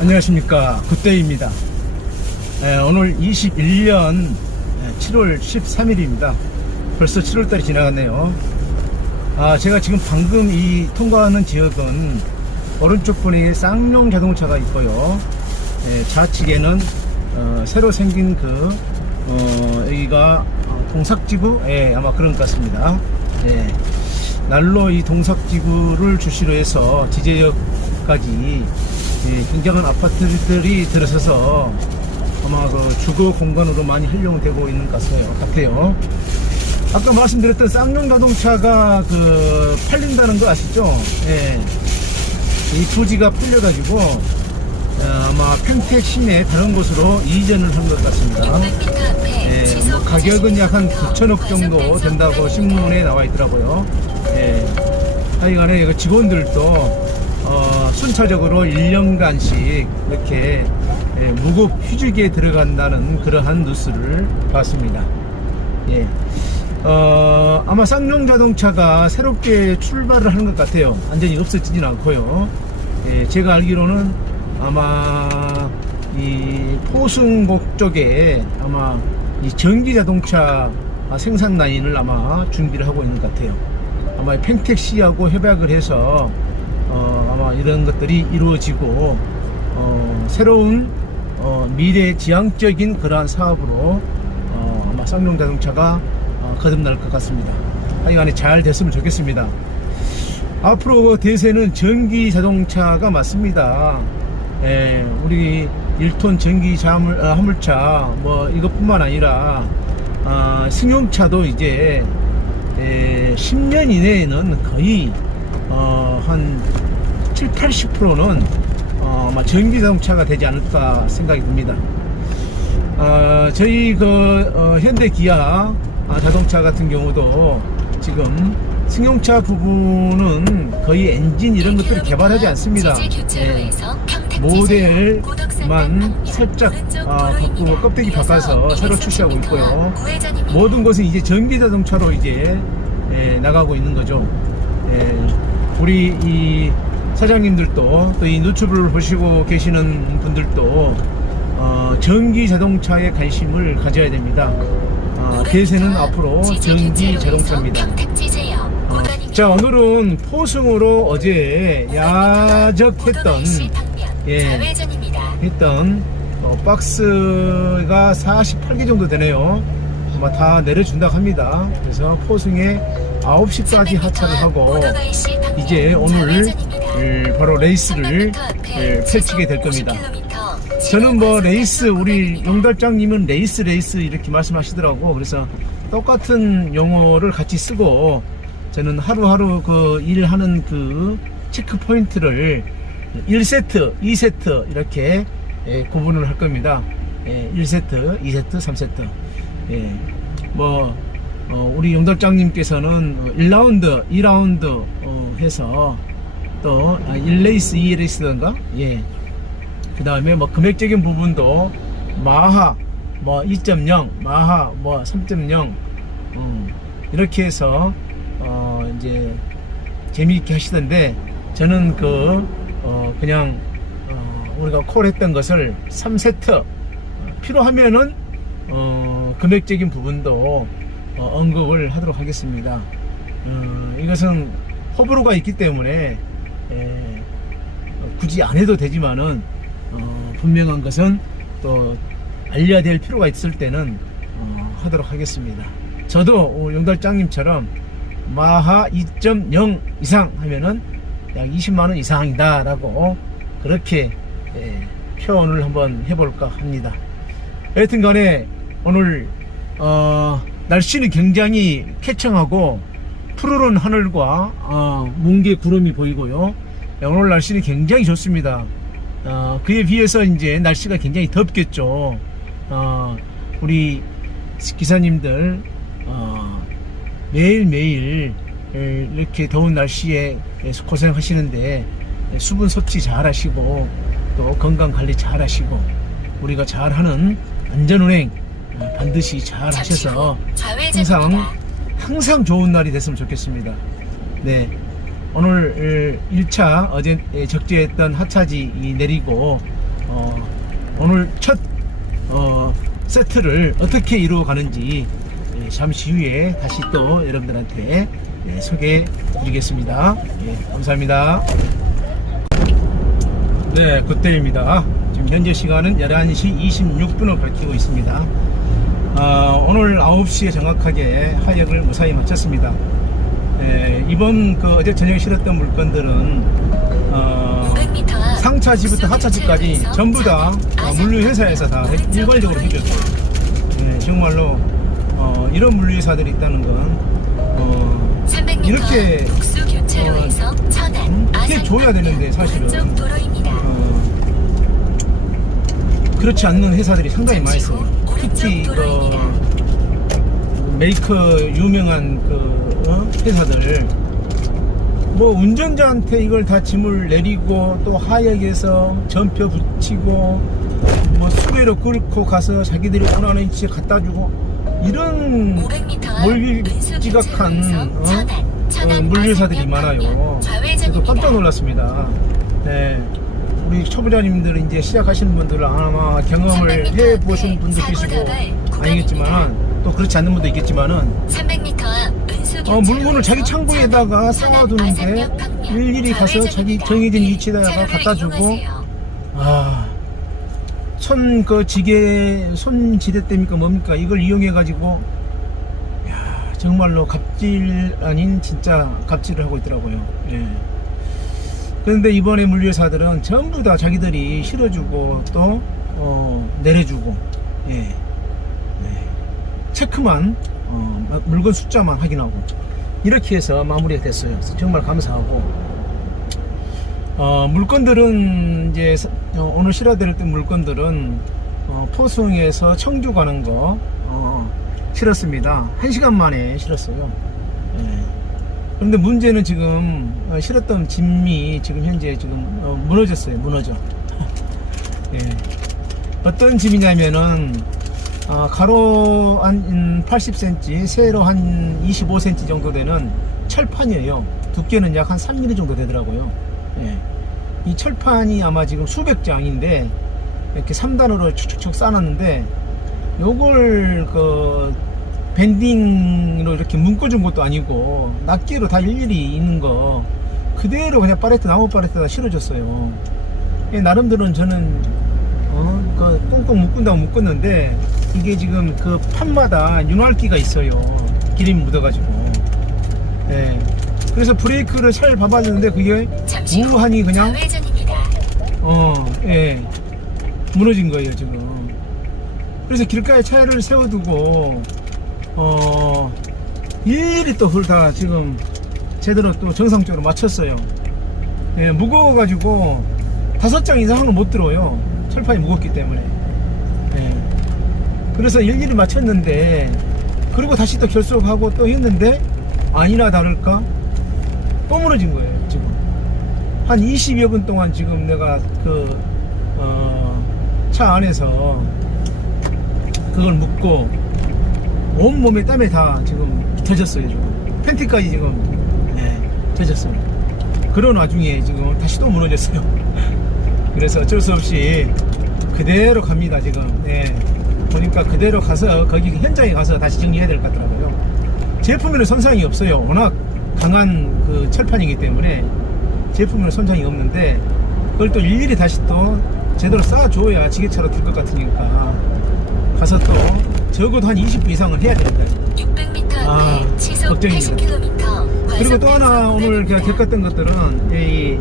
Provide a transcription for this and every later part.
안녕하십니까. 굿데이입니다. 에, 오늘 21년 7월 13일입니다. 벌써 7월달이 지나갔네요. 아 제가 지금 방금 이 통과하는 지역은 오른쪽 분에 쌍용 자동차가 있고요. 에, 좌측에는 어, 새로 생긴 그 어, 여기가 어, 동삭지구? 예, 아마 그런 것 같습니다. 예. 날로 이 동삭지구를 주시로 해서 지제역까지 예, 굉장한 아파트들이 들어서서 아마 그 주거 공간으로 많이 활용되고 있는 것 같아요. 아까 말씀드렸던 쌍용 자동차가 그 팔린다는 거 아시죠? 예. 이 부지가 팔려가지고 어, 아마 평택 시내 다른 곳으로 이전을 한 것 같습니다. 예, 뭐 가격은 약 한 9천억 정도 된다고 신문에 나와 있더라고요. 예. 하여간에 이거 직원들도 어, 순차적으로 1년간씩 이렇게 예, 무급 휴직에 들어간다는 그러한 뉴스를 봤습니다. 예. 어, 아마 쌍용 자동차가 새롭게 출발을 하는 것 같아요. 완전히 없어지진 않고요. 예, 제가 알기로는 아마 이 포승곡 쪽에 아마 이 전기 자동차 생산 라인을 아마 준비를 하고 있는 것 같아요. 아마 팽택시하고 협약을 해서 어, 아마 이런 것들이 이루어지고 어, 새로운 어, 미래 지향적인 그러한 사업으로 어, 아마 쌍용 자동차가 어, 거듭날 것 같습니다. 하여간에 잘 됐으면 좋겠습니다. 앞으로 대세는 전기 자동차가 맞습니다. 예, 우리 1톤 전기 자물, 아, 화물차 뭐 이것뿐만 아니라 아, 승용차도 이제 에, 10년 이내에는 거의 어, 한 7, 80%는 어, 아마 전기 자동차가 되지 않을까 생각이 듭니다. 어, 저희 그 어, 현대 기아 아, 자동차 같은 경우도 지금 승용차 부분은 거의 엔진 이런 것들을 개발하지 않습니다. 예, 모델만 살짝 아, 바꾸고 껍데기 바꿔서 새로 출시하고 있고요. 모든 것은 이제 전기 자동차로 이제 예, 나가고 있는 거죠. 예, 우리 이 사장님들도 또 이 유튜브를 보시고 계시는 분들도 어, 전기 자동차에 관심을 가져야 됩니다. 어, 대세는 앞으로 전기 자동차입니다. 어, 자 오늘은 포승으로 어제 야적했던 예, 했던 어, 박스가 48개 정도 되네요. 아마 다 내려준다고 합니다. 그래서 포승에 9시까지 하차를 하고 이제 오늘 음, 바로 레이스를 예, 펼치게 될 겁니다. 저는 뭐 레이스 우리 용달장님은 레이스 레이스 이렇게 말씀하시더라고. 그래서 똑같은 용어를 같이 쓰고 저는 하루하루 그 일하는 그 체크 포인트를 1세트, 2세트 이렇게 예, 구분을 할 겁니다. 예, 1세트, 2세트, 3세트. 예, 뭐 어, 우리 용달장님께서는 1라운드, 2라운드 어, 해서 또 아, 1레이스, 2레이스던가 예. 그 다음에 뭐 금액적인 부분도 마하 뭐 2.0, 마하 뭐 3.0 음, 이렇게 해서 어, 이제 재미있게 하시던데 저는 그 어, 그냥 어, 우리가 콜했던 것을 3세트 어, 필요하면은 어, 금액적인 부분도 어, 언급을 하도록 하겠습니다. 어, 이것은 호불호가 있기 때문에 에, 어, 굳이 안 해도 되지만은 어, 분명한 것은 또 알려야 될 필요가 있을 때는 어, 하도록 하겠습니다. 저도 어, 용달장님처럼 마하 2.0 이상 하면은 약 20만원 이상이다라고 그렇게 예, 표현을 한번 해볼까 합니다. 여튼 간에 오늘 어, 날씨는 굉장히 쾌청하고 푸르른 하늘과 어, 뭉게 구름이 보이고요. 예, 오늘 날씨는 굉장히 좋습니다. 어, 그에 비해서 이제 날씨가 굉장히 덥겠죠. 어, 우리 기사님들 어, 매일매일 에, 이렇게 더운 날씨에 고생하시는데 수분 섭취 잘 하시고 또 건강 관리 잘 하시고 우리가 잘 하는 안전운행 어, 반드시 잘 하셔서 항상 항상 좋은 날이 됐으면 좋겠습니다. 네. 오늘 1차 어제 적재했던 하차지 이 내리고 어, 오늘 첫 어, 세트를 어떻게 이루어 가는지 예, 잠시 후에 다시 또 여러분들한테 예, 소개해 드리겠습니다. 예, 감사합니다. 네, 그때입니다. 지금 현재 시간은 11시 26분을 밝히고 있습니다. 아, 오늘 9시에 정확하게 하역을 무사히 마쳤습니다. 예, 이번 그 어제 저녁에 실었던 물건들은 어, 500m 앞 상차지부터 하차지까지 전부 다 어, 물류회사에서 다 해- 일괄적으로 해줬어요. 예, 정말로 어, 이런 물류회사들이 있다는 건 어, 300m 이렇게, 천안 음, 이렇게 줘야 되는데, 사실은. 어, 그렇지 않는 회사들이 상당히 많이 있어요. 특히 그 메이커 유명한 그 어? 회사들 뭐 운전자한테 이걸 다 짐을 내리고 또 하역에서 전표 붙이고 뭐 수레로 끌고 가서 자기들이 원하는 위치에 갖다 주고 이런 500m 앞 몰지각한 어? 어, 물류사들이 많아요. 저도. 깜짝 놀랐습니다. 네. 우리 초보자님들 이제 시작하시는 분들은 아마 경험을 300m 해 보신 분도 계시고. 아니겠지만 또 그렇지 않는 분도 있겠지만은 300m 앞 은수 어, 물건을 자기 창고에다가 쌓아두는데 일일이 가서 자기 정해진 위치에다가 갖다 주고 아, 손 그 지게 손 지대 때입니까 뭡니까 이걸 이용해 가지고 야 정말로 갑질 아닌 진짜 갑질을 하고 있더라고요. 예. 그런데 이번에 물류회사들은 전부 다 자기들이 실어주고 또 어, 내려주고 예. 네. 체크만 어, 물건 숫자만 확인하고 이렇게 해서 마무리가 됐어요. 정말 감사하고 어, 물건들은 이제 서- 어, 오늘 실어드릴 때 물건들은 어, 포승에서 청주 가는 거 어, 실었습니다. 한 시간 만에 실었어요. 예. 그런데 문제는 지금 어, 실었던 짐이 지금 현재 지금 어, 무너졌어요. 무너져. 예. 어떤 짐이냐면은 아, 가로 한 음, 80cm, 세로 한 25cm 정도 되는 철판이에요. 두께는 약 한 3mm 정도 되더라고요. 예. 이 철판이 아마 지금 수백 장인데 이렇게 3단으로 축축축 쌓아놨는데 요걸 그 밴딩으로 이렇게 묶어준 것도 아니고 낱개로 다 일일이 있는 거 그대로 그냥 파레트 나무 파레트에다 실어줬어요. 예, 나름대로는 저는 어, 그 꽁꽁 묶은다고 묶었는데 이게 지금 그 판마다 윤활기가 있어요. 기름이 묻어가지고. 예. 그래서 브레이크를 잘 밟았는데 그게 우한이 그냥. 어, 예. 무너진 거예요, 지금. 그래서 길가에 차를 세워두고, 어, 일일이 또 그걸 다 지금 제대로 또 정상적으로 맞췄어요. 예, 무거워가지고 다섯 장 이상은 못 들어요. 철판이 무겁기 때문에. 예. 그래서 일일이 맞췄는데, 그리고 다시 또 결속하고 또 했는데, 아니나 다를까? 또 무너진 거예요, 지금. 한 20여 분 동안 지금 내가 그, 어, 차 안에서 그걸 묶고 온몸에 땀에 다 지금 젖었어요, 지금. 팬티까지 지금, 예, 젖었어요. 그런 와중에 지금 다시 또 무너졌어요. 그래서 어쩔 수 없이 그대로 갑니다, 지금. 예. 보니까 그대로 가서 거기 현장에 가서 다시 정리해야 될 것 같더라고요. 제품에는 손상이 없어요. 워낙 강한 그 철판이기 때문에 제품에는 손상이 없는데 그걸 또 일일이 다시 또 제대로 쌓아줘야 지게차로 될것 같으니까 가서 또 적어도 한 20분 이상은 해야 됩니다. 600m 앞에 아, 시속 걱정입니다. 80km 그리고 또 하나 오늘 제가 겪었던 것들은 이,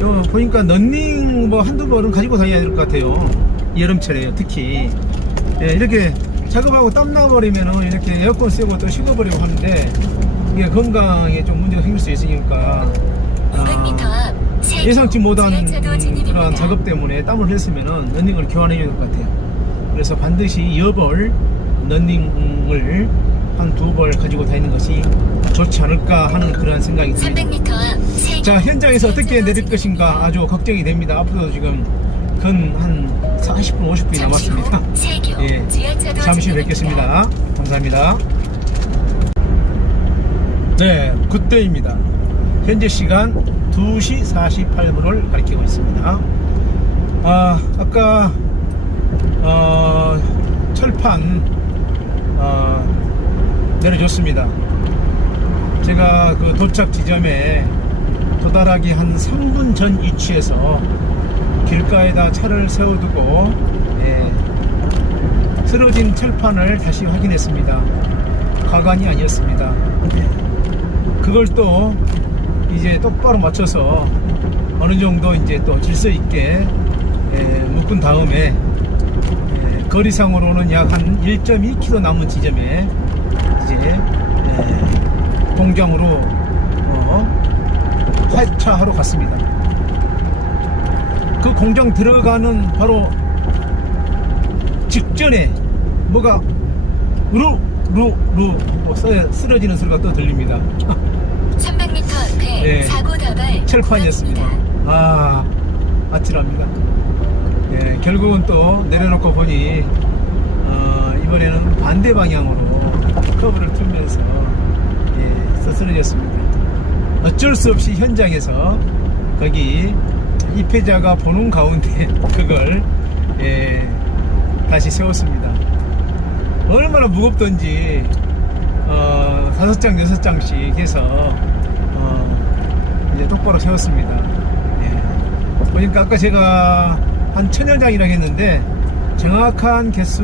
요 보니까 런닝 뭐 한두 벌은 가지고 다녀야 될 것 같아요. 여름철에 특히 예, 이렇게 작업하고 땀 나버리면은 이렇게 에어컨 쐬고 또 식어버리고 하는데 이게 건강에 좀 문제가 생길 수 있으니까 500m 아, 예상치 못한. 그런 작업 때문에 땀을 흘렸으면은 런닝을 교환해 줘야 될 것 같아요. 그래서 반드시 여벌 런닝을 한 두 벌 가지고 다니는 것이 좋지 않을까 하는 그런 생각이 듭니다. 300m 앞 세교 자 현장에서 어떻게 내릴 것인가 아주 걱정이 됩니다. 앞으로 지금 근 한 40분 50분이 잠시 후 남았습니다. 예, 잠시. 뵙겠습니다. 감사합니다. 네, 그때입니다. 현재 시간 2시 48분을 가리키고 있습니다. 아, 아까 어, 철판 어, 내려줬습니다. 제가 그 도착 지점에 도달하기 한 3분 전 위치에서 길가에다 차를 세워두고 예, 쓰러진 철판을 다시 확인했습니다. 가관이 아니었습니다. 예. 그걸 또 이제 똑바로 맞춰서 어느 정도 이제 또 질서 있게 예, 묶은 다음에 예, 거리상으로는 약 한 1.2km 남은 지점에 이제 예, 공장으로 어, 하차하러 갔습니다. 그 공장 들어가는 바로 직전에 뭐가 루루루 뭐 쓰- 쓰러지는 소리가 또 들립니다. 300m 앞에 네. 사고 다발 철판이었습니다. 아, 아찔합니다. 예, 결국은 또 내려놓고 보니, 어, 이번에는 반대 방향으로 커브를 틀면서, 예, 쓰러졌습니다. 어쩔 수 없이 현장에서 거기 입회자가 보는 가운데 그걸, 예, 다시 세웠습니다. 얼마나 무겁던지, 어, 다섯 장, 여섯 장씩 해서, 어, 이제 똑바로 세웠습니다. 예. 보니까 아까 제가 한 천여 장이라고 했는데, 정확한 개수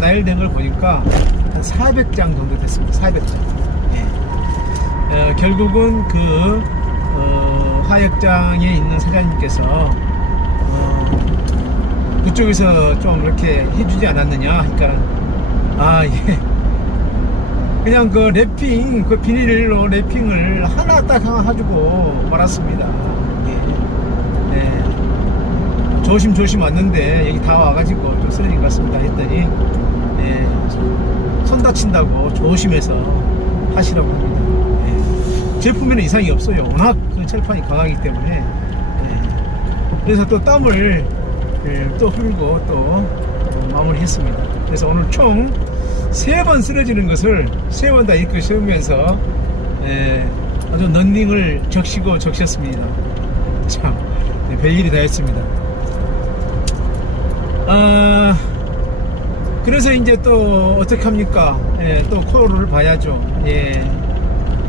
나열된 걸 보니까 한 400장 정도 됐습니다. 400장. 예. 어, 결국은 그, 어, 하역장에 있는 사장님께서, 어, 그쪽에서 좀 이렇게 해주지 않았느냐 하니까 아 예. 그냥 그 랩핑 그 비닐로 랩핑을 하나 딱 하나 해주고 말았습니다. 예. 네. 조심 조심 왔는데 여기 다 와가지고 좀것 같습니다 했더니 예. 손 다친다고 조심해서 하시라고 합니다. 예. 제품에는 이상이 없어요. 워낙 그 철판이 강하기 때문에 예. 그래서 또 땀을 예, 또 흘고 또 어, 마무리했습니다. 그래서 오늘 총 세 번 쓰러지는 것을 세 번 다 이끌 세우면서 예, 아주 런닝을 적시고 적셨습니다. 참 네, 별일이 다 했습니다. 아 그래서 이제 또 어떻게 합니까? 예, 또 코를 봐야죠. 예,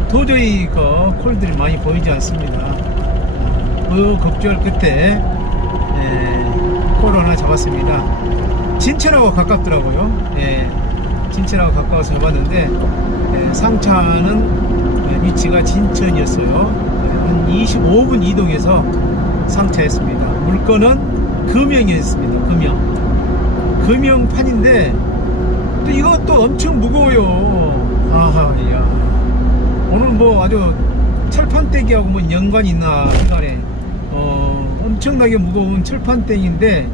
도저히 그 콜들이 많이 보이지 않습니다. 아, 그 걱정 끝에 예, 콜 하나 잡았습니다. 진천하고 가깝더라고요. 예, 진천하고 가까워서 잡았는데 예, 상차는 예, 위치가 진천이었어요. 예, 한 25분 이동해서 상차했습니다. 물건은 금형이었습니다. 금형. 금형판인데 또 이것도 엄청 무거워요. 아하, 야. 오늘 뭐 아주 철판떼기하고 뭐 연관이 있나 시간에 어, 엄청나게 무거운 철판떼기인데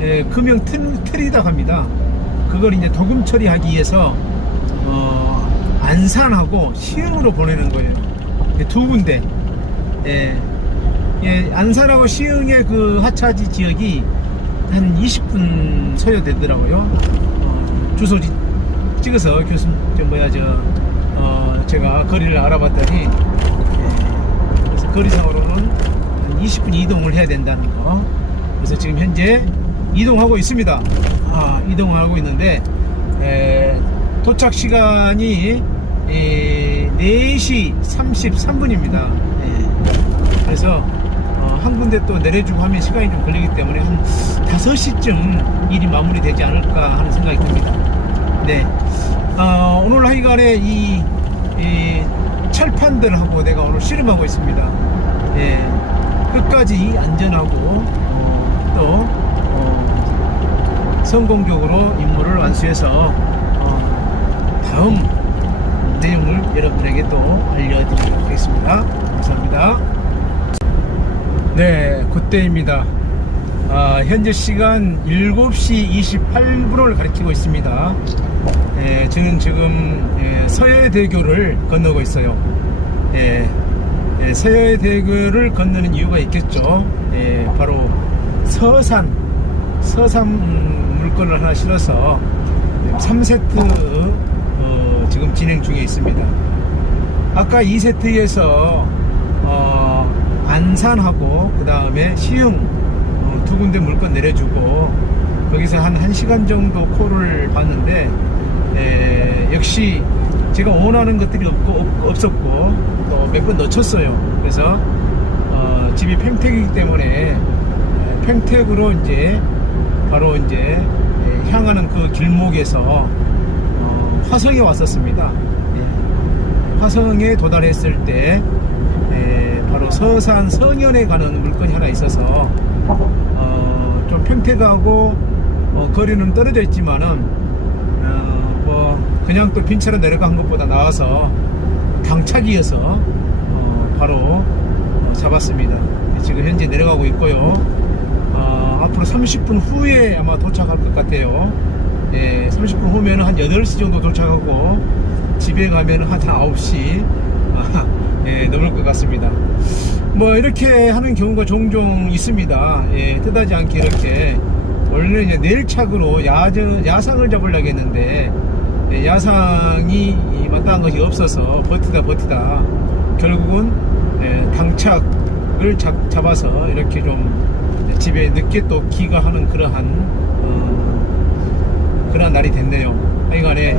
예, 금형 틀, 틀이다 합니다. 그걸 이제 도금 처리하기 위해서 어, 안산하고 시흥으로 보내는 거예요. 예, 두 군데. 예, 예, 안산하고 시흥의 그 하차지 지역이 한 20분 소요되더라고요. 어, 주소 지- 찍어서 교수, 저 뭐야, 저, 어, 제가 거리를 알아봤더니, 예, 그래서 거리상으로는 한 20분 이동을 해야 된다는 거. 그래서 지금 현재 이동하고 있습니다. 아, 이동하고 있는데, 에, 도착 시간이 에, 4시 33분입니다. 그래서 어, 한 군데 또 내려주고 하면 시간이 좀 걸리기 때문에 한 5시쯤 일이 마무리되지 않을까 하는 생각이 듭니다. 네. 어, 오늘 하여간에 이, 이 철판들하고 내가 오늘 씨름하고 있습니다. 예. 끝까지 안전하고 어, 또 어, 성공적으로 임무를 완수해서 어, 다음 내용을 여러분에게 또 알려드리도록 하겠습니다. 감사합니다. 네, 그때입니다. 아, 현재 시간 7시 28분을 가리키고 있습니다. 예, 저는 지금 예, 서해대교를 건너고 있어요. 예, 예, 서해대교를 건너는 이유가 있겠죠. 예, 바로 서산, 서산 음, 물건을 하나 실어서 3세트 어, 지금 진행 중에 있습니다. 아까 2세트에서 어, 안산하고 그 다음에 시흥 어, 어, 두 군데 물건 내려주고 거기서 한 1시간 정도 콜을 봤는데 에, 역시 제가 원하는 것들이 없고, 없, 없었고 또 몇 번 놓쳤어요. 그래서 어, 집이 평택이기 때문에 에, 평택으로 이제 바로 이제 에, 향하는 그 길목에서 어, 화성에 왔었습니다. 예. 화성에 도달했을 때 에, 바로 서산 성현에 가는 물건이 하나 있어서 어, 좀 평택하고 어, 거리는 떨어져 있지만은 어, 뭐 그냥 또 빈차로 내려간 것보다 나와서 당착이어서 어, 바로 어, 잡았습니다. 지금 현재 내려가고 있고요. 어, 앞으로 30분 후에 아마 도착할 것 같아요. 예, 30분 후면 한 8시 정도 도착하고 집에 가면 한 9시 아, 예, 넘을 것 같습니다. 뭐 이렇게 하는 경우가 종종 있습니다. 예, 뜻하지 않게 이렇게 원래 이제 내일착으로 야전, 야상을 잡으려고 했는데 예, 야상이 이 마땅한 것이 없어서 버티다 버티다 결국은 예, 당착을 잡, 잡아서 이렇게 좀 집에 늦게 또 귀가하는 그러한 어, 그러한 날이 됐네요. 하여간에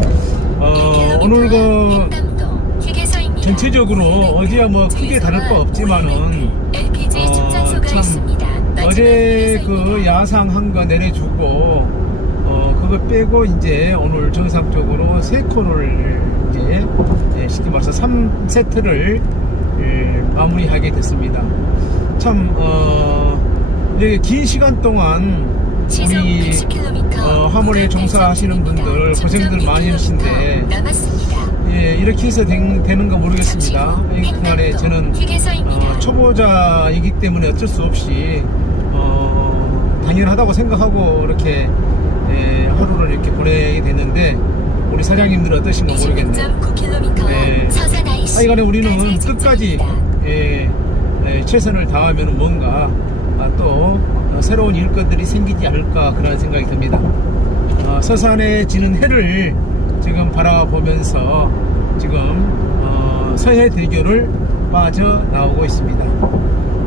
어, 오늘 그 전체적으로 어제야 뭐 크게 다를 바 없지만은 어, 참. 어제 그 야상 한 거 내려주고 어 그거 빼고 이제 오늘 정상적으로 세 코를 이제 예, 쉽게 말해서 3세트를 마무리하게 됐습니다. 참 어 이게 긴 시간 동안 우리 80km 어, 화물에 종사하시는 분들 고생들 많이 하신데. 예, 이렇게 해서 된, 되는가 모르겠습니다. 그간에 저는 어, 초보자이기 때문에 어쩔 수 없이 어, 당연하다고 생각하고 이렇게 예, 하루를 이렇게 보내게 됐는데 우리 사장님들은 어떠신가 모르겠네요. 26.9km 네. 서산 IC 하여간에 우리는 끝까지 예, 예, 최선을 다하면 뭔가 아, 또 어, 새로운 일거들이 생기지 않을까 그런 생각이 듭니다. 어, 서산에 지는 해를 지금 바라보면서 지금 어, 서해 대교를 빠져 나오고 있습니다.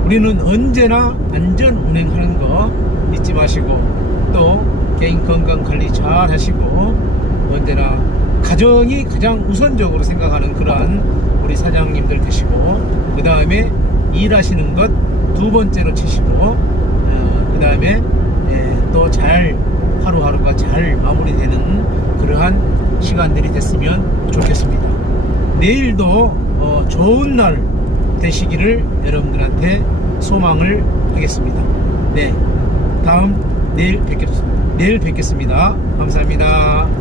우리는 언제나 안전 운행하는 거 잊지 마시고 또 개인 건강 관리 잘 하시고 언제나 가정이 가장 우선적으로 생각하는 그러한 우리 사장님들 되시고 그 다음에 일하시는 것 두 번째로 치시고 그 다음에 또잘 하루하루가 잘 마무리되는 그러한 시간들이 됐으면 좋겠습니다. 내일도 어, 좋은 날 되시기를 여러분들한테 소망을 하겠습니다. 네, 다음 내일 뵙겠습니다. 내일 뵙겠습니다. 감사합니다.